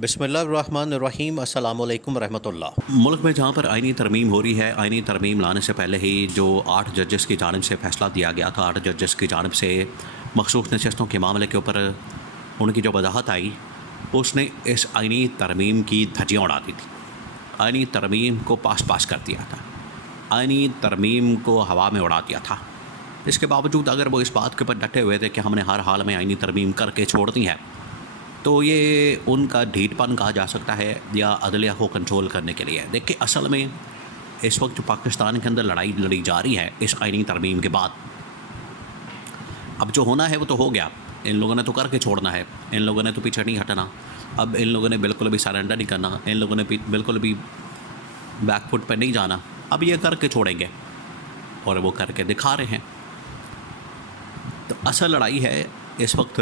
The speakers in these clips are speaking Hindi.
बिस्मिल्लाहिर्रहमानिर्रहीम अस्सलामुअलैकुम रहमतुल्लाह। मुल्क में जहाँ पर आइनी तरमीम हो रही है, आइनी तरमीम लाने से पहले ही जो 8 जजेस की जानिब से फ़ैसला दिया गया था, 8 जजेस की जानिब से मखसूस नशस्तों के मामले के ऊपर उनकी जो वजाहत आई, उसने इस आइनी तरमीम की धज्जियाँ उड़ा दी थी। आइनी तरमीम को पास कर दिया था, आइनी तरमीम को हवा में उड़ा दिया था। इसके बावजूद अगर वो इस बात के ऊपर डटे हुए थे कि हमने हर हाल में आइनी तरमीम करके छोड़नी है, तो ये उनका ढीठपन कहा जा सकता है या अदलिया को कंट्रोल करने के लिए। देखिए, असल में इस वक्त जो पाकिस्तान के अंदर लड़ाई लड़ी जा रही है इस आइनी तरमीम के बाद, अब जो होना है वो तो हो गया। इन लोगों ने तो करके छोड़ना है, इन लोगों ने तो पीछे नहीं हटना। अब इन लोगों ने बिल्कुल भी सरेंडर नहीं करना, इन लोगों ने बिल्कुल भी बैकफुट पर नहीं जाना। अब ये करके छोड़ेंगे और वो करके दिखा रहे हैं। तो असल लड़ाई है इस वक्त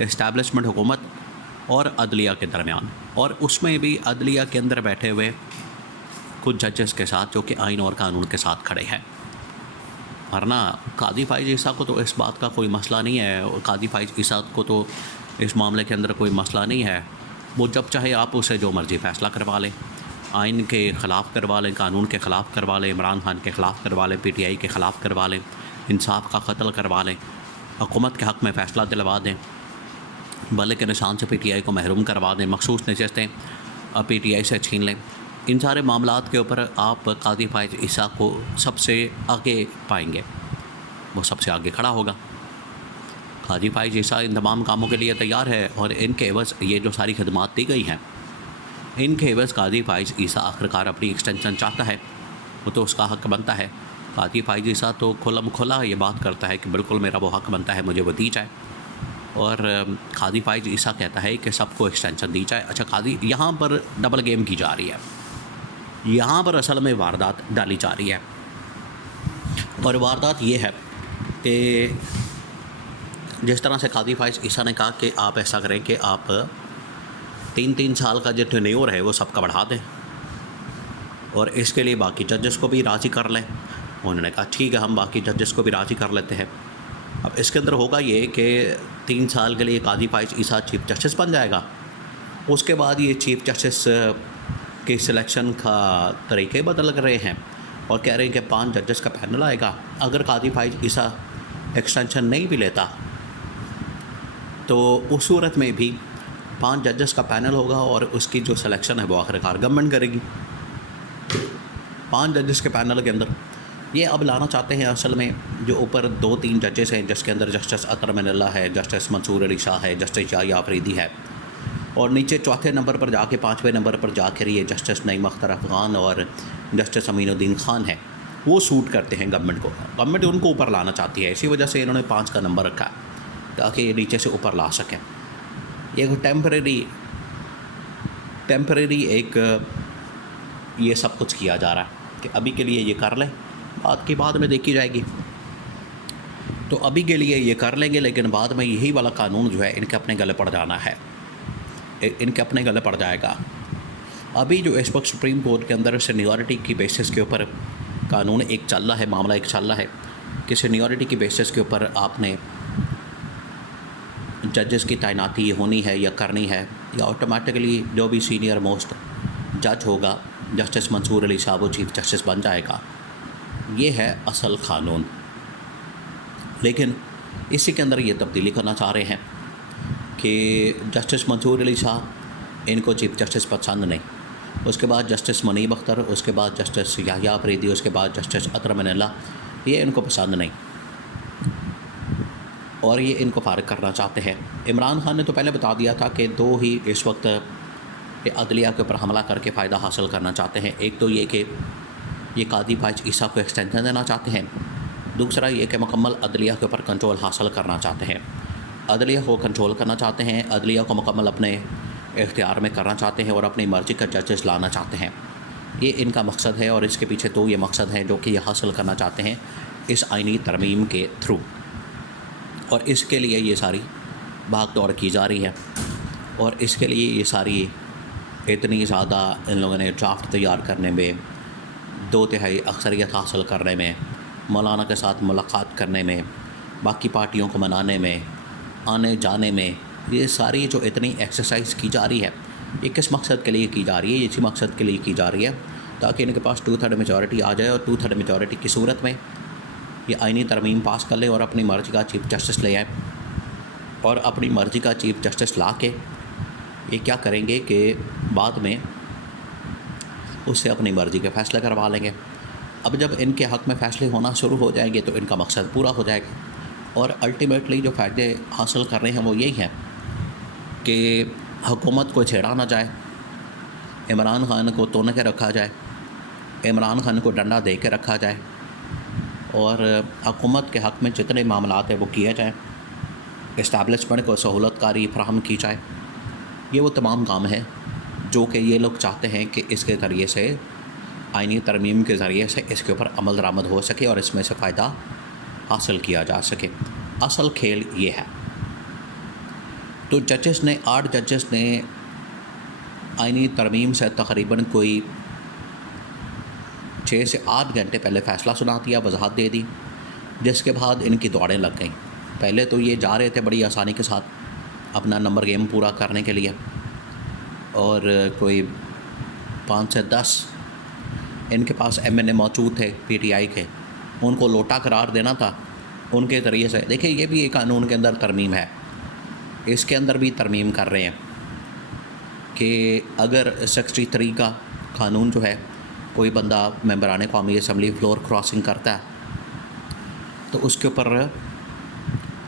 इस्टेब्लिशमेंट हुकूमत और अदलिया के दरमियान, और उसमें भी अदलिया के अंदर बैठे हुए कुछ जजेस के साथ जो कि आइन और कानून के साथ खड़े हैं। वरना कादी फ़ाइज़ ईसा को तो इस बात का कोई मसला नहीं है, और कादी फ़ाइज़ ईसा को तो इस मामले के अंदर कोई मसला नहीं है। वो जब चाहे आप उसे जो मर्ज़ी फ़ैसला करवा लें, आइन के ख़िलाफ़ करवा लें, कानून के ख़िलाफ़ करवा लें, इमरान खान के ख़िलाफ़ करवा लें, PTI के ख़िलाफ़ करवा लें, इंसाफ का कत्ल करवा लें, हुकूमत के हक़ में फ़ैसला दिलवा दें, भले के निशान से PTI को महरूम करवा दें, मखसूस नशस्तें PTI से छीन लें। इन सारे मामलात के ऊपर आप कादी फ़ाइज़ ईसा को सबसे आगे पाएंगे, वो सबसे आगे खड़ा होगा। कादी फ़ाइज़ ईसा इन तमाम कामों के लिए तैयार है, और इनके एवज़ ये जो सारी खदमात दी गई हैं, इनके एवज़ कादी फ़ाइज़ ईसा आखिरकार अपनी एक्सटेंशन चाहता है, वो तो उसका हक़ बनता है। कादी फ़ाइज़ ईसा तो खुल्लम खुला ये बात करता है कि बिल्कुल मेरा वो हक़ बनता है, मुझे वो दी जाए। और कादी फ़ाइज़ ईसा कहता है कि सबको एक्सटेंशन दी जाए। अच्छा, कादी यहाँ पर डबल गेम की जा रही है, यहाँ पर असल में वारदात डाली जा रही है। और वारदात ये है कि जिस तरह से कादी फ़ाइज़ ईसा ने कहा कि आप ऐसा करें कि आप 3-3 साल का जो टेन्योर है वो सबका बढ़ा दें, और इसके लिए बाकी जजेस को भी राज़ी कर लें। उन्होंने कहा ठीक है, हम बाकी जजेस को भी राज़ी कर लेते हैं। अब इसके अंदर होगा ये कि 3 साल के लिए कादी फ़ाइज़ ईसा चीफ़ जस्टिस बन जाएगा। उसके बाद ये चीफ़ जस्टिस के सिलेक्शन का तरीके बदल रहे हैं और कह रहे हैं कि 5 जजेस का पैनल आएगा। अगर कादी फ़ाइज़ ईसा एक्सटेंशन नहीं भी लेता, तो उस सूरत में भी 5 जजेस का पैनल होगा, और उसकी जो सिलेक्शन है वो आखिरकार गवर्नमेंट करेगी। 5 जजेस के पैनल के अंदर ये अब लाना चाहते हैं। असल में जो ऊपर 2-3 जजेस हैं, जिसके अंदर जस्टिस अतर मिनल्ला है, जस्टिस मंसूर अली शाह है, जस्टिस याह्या अफरीदी है, और नीचे चौथे नंबर पर जाके 5वें नंबर पर जाकर ये जस्टिस नईम अख्तर अफ़गान और जस्टिस अमीनुद्दीन खान है, वो सूट करते हैं गवर्नमेंट को। गवर्नमेंट उनको ऊपर लाना चाहती है, इसी वजह से इन्होंने 5 का नंबर रखा है ताकि ये नीचे से ऊपर ला सकें। ये टेम्परेरी एक ये सब कुछ किया जा रहा है कि अभी के लिए ये कर लें, बात की बाद में देखी जाएगी। तो अभी के लिए ये कर लेंगे, लेकिन बाद में यही वाला कानून जो है इनके अपने गले पड़ जाना है, इनके अपने गले पड़ जाएगा। अभी जो इस वक्त सुप्रीम कोर्ट के अंदर सीनियरिटी की बेसिस के ऊपर कानून एक चल रहा है, मामला एक चल रहा है कि सीनियरिटी की बेसिस के ऊपर आपने जजेस की तैनाती होनी है या करनी है, या ऑटोमेटिकली जो भी सीनियर मोस्ट जज होगा, जस्टिस मंसूर अली शाह, वो चीफ़ जस्टिस बन जाएगा। ये है असल क़ानून। लेकिन इसी के अंदर ये तब्दीली करना चाह रहे हैं कि जस्टिस मंसूर अली शाह इनको चीफ़ जस्टिस पसंद नहीं, उसके बाद जस्टिस मुनीब अख्तर, उसके बाद जस्टिस याह्या अफरीदी, उसके बाद जस्टिस अतर मिनल्ला, ये इनको पसंद नहीं, और ये इनको फ़ारिग करना चाहते हैं। इमरान खान ने तो पहले बता दिया था कि 2 ही इस वक्त अदलिया के ऊपर हमला करके फ़ायदा हासिल करना चाहते हैं। एक तो ये कि ये कादी फ़ाइज़ ईसा को एक्सटेंशन देना चाहते हैं, दूसरा ये कि मुकम्मल अदलिया के ऊपर कंट्रोल हासिल करना चाहते हैं। अदलिया को कंट्रोल करना चाहते हैं, अदलिया को मुकम्मल अपने इख्तियार में करना चाहते हैं, और अपनी मर्ज़ी का जजेस लाना चाहते हैं। ये इनका मकसद है, और इसके पीछे 2 ये मकसद हैं जो कि ये हासिल करना चाहते हैं इस आइनी तरमीम के थ्रू, और इसके लिए ये सारी भाग दौड़ की जा रही है, और इसके लिए ये सारी इतनी ज़्यादा इन लोगों ने ड्राफ्ट तैयार करने में, 2/3 अक्सरियत हासिल करने में, मौलाना के साथ मुलाकात करने में, बाकी पार्टियों को मनाने में, आने जाने में, ये सारी जो इतनी एक्सरसाइज की जा रही है, ये किस मकसद के लिए की जा रही है? इसी मकसद के लिए की जा रही है ताकि इनके पास 2/3 मेजॉरिटी आ जाए और 2/3 मेजॉरिटी की सूरत में ये आइनी तरमीम पास कर ले और अपनी मर्ज़ी का चीफ जस्टिस ले आए। और अपनी मर्ज़ी का चीफ जस्टिस ला के ये क्या करेंगे कि बाद में उससे अपनी मर्ज़ी के फ़ैसले करवा लेंगे। अब जब इनके हक़ में फ़ैसले होना शुरू हो जाएंगे तो इनका मकसद पूरा हो जाएगा और अल्टीमेटली जो फ़ायदे हासिल कर रहे हैं वो यही हैं कि हुकूमत को छेड़ा ना जाए, इमरान ख़ान को तोड़ के रखा जाए, इमरान ख़ान को डंडा दे के रखा जाए और हुकूमत के हक़ में जितने मामलात हैं वो किए जाएँ, इस्टेब्लिशमेंट को सहूलतकारी फराहम की जाए। ये वो तमाम काम हैं जो कि ये लोग चाहते हैं कि इसके ज़रिए से आइनी तरमीम के ज़रिए से इसके ऊपर अमल दरामद हो सके और इसमें से फ़ायदा हासिल किया जा सके। असल खेल ये है। तो जजेस ने 8 जजेस ने आइनी तरमीम से तकरीबन कोई 6 से 8 घंटे पहले फ़ैसला सुना दिया, वजाहत दे दी, जिसके बाद इनकी दौड़ें लग गईं। पहले तो ये जा रहे थे बड़ी आसानी के साथ अपना नंबर गेम पूरा करने के लिए और कोई 5 से 10 इनके पास MNA मौजूद थे PTI के, उनको लोटा करार देना था उनके ज़रिए से। देखिए ये भी एक कानून के अंदर तरमीम है, इसके अंदर भी तरमीम कर रहे हैं कि अगर 63 का कानून जो है कोई बंदा मेंबरान कौमी असम्बली फ्लोर क्रॉसिंग करता है तो उसके ऊपर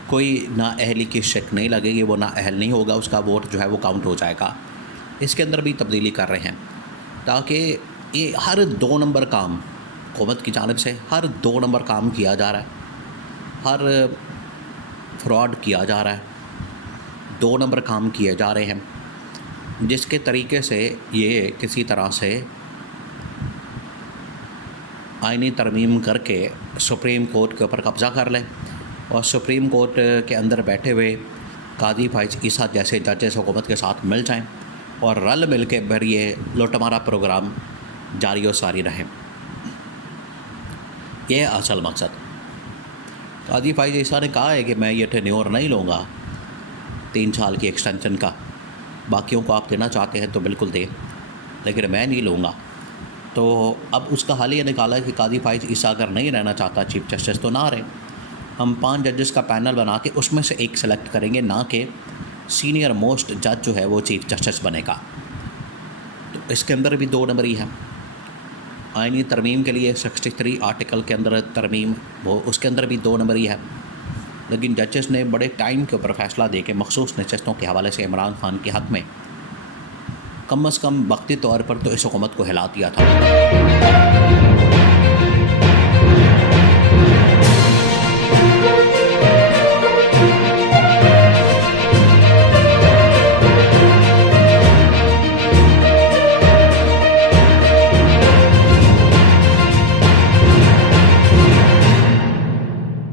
कोई नाअहली की शक नहीं लगेगी, वो नाअहल नहीं होगा, उसका वोट जो है वो काउंट हो जाएगा। इसके अंदर भी तब्दीली कर रहे हैं ताकि ये हर 2 नंबर काम हुकूमत की जानिब से हर 2 नंबर काम किया जा रहा है, हर फ्रॉड किया जा रहा है, 2 नंबर काम किए जा रहे हैं, जिसके तरीके से ये किसी तरह से आइनी तरमीम करके सुप्रीम कोर्ट के ऊपर कब्ज़ा कर लें और सुप्रीम कोर्ट के अंदर बैठे हुए कादी फाइज ईसा जैसे जजेस हुकूमत के साथ मिल जाएं और रल मिल के फिर ये लुटमारा प्रोग्राम जारी और सारी रहे। ये असल मकसद। कादी फाइज ईसा ने कहा है कि मैं ये टेन्योर नहीं लूँगा 3 साल की एक्सटेंशन का, बाकियों को आप देना चाहते हैं तो बिल्कुल दें, लेकिन मैं नहीं लूँगा। तो अब उसका हाल ये निकाला है कि कादी फाइज ईसा अगर नहीं रहना चाहता चीफ जस्टिस तो ना रहे, हम 5 जजेस का पैनल बना के उसमें से एक सेलेक्ट करेंगे, ना कि सीनियर मोस्ट जज जो है वो चीफ जस्टिस बनेगा। तो इसके अंदर भी 2 नंबरी है। आइनी तरमीम के लिए 63 आर्टिकल के अंदर तरमीम वो उसके अंदर भी 2 नंबरी है, लेकिन जजेस ने बड़े टाइम के ऊपर फ़ैसला दे के मखसूस नशस्तों के हवाले से इमरान ख़ान के हक़ में कम अज़ कम वक्ती तौर पर तो इस हुकूमत को हिला दिया था।